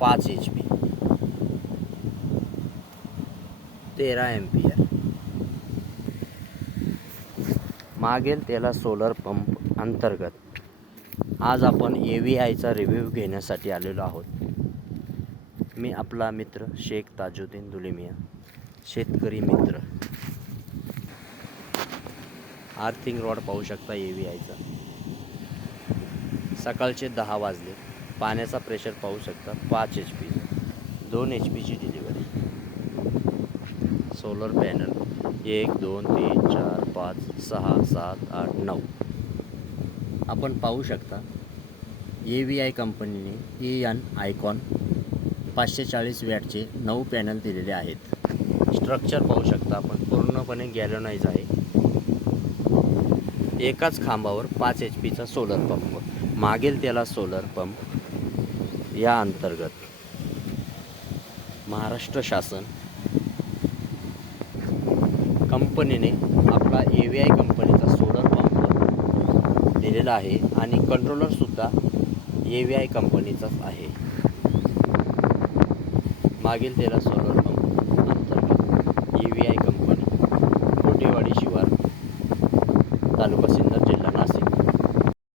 पाच H P तेरा ampere मागेल त्याला सोलर पंप अंतर्गत. आज आपण ए व्ही आयचा रिव्ह्यू घेण्यासाठी आलेलो आहोत. मी आपला मित्र शेख ताजुद्दीन दुलेमिया शेतकरी मित्र. आर्थिंग रॉड पाहू शकता ए व्ही आयचा सकाळचे दहा वाजले. पाण्याचा प्रेशर पाहू शकता. पाच एच पी दोन एच पीची डिलिव्हरी सोलर पॅनल एक दोन तीन चार पाच सहा सात आठ नऊ. आपण पाहू शकता ए व्ही आय कंपनीने ई एन आयकॉन पाचशे चाळीस वॅटचे नऊ पॅनल दिलेले आहेत. स्ट्रक्चर पाहू शकता आपण. पूर्णपणे गॅलोनाईज आहे. एकाच खांबावर पाच एच पीचा सोलर पंप मागेल त्याला सोलर पंप या अंतर्गत महाराष्ट्र शासन कंपनीने आपला ए व्ही आय कंपनीचा सोलर पंप दिलेला आहे आणि कंट्रोलरसुद्धा ए व्ही आय कंपनीचाच आहे. मागील तेरा सोलर पंप अंतर्गत A V I company Kotewadi Shivar taluka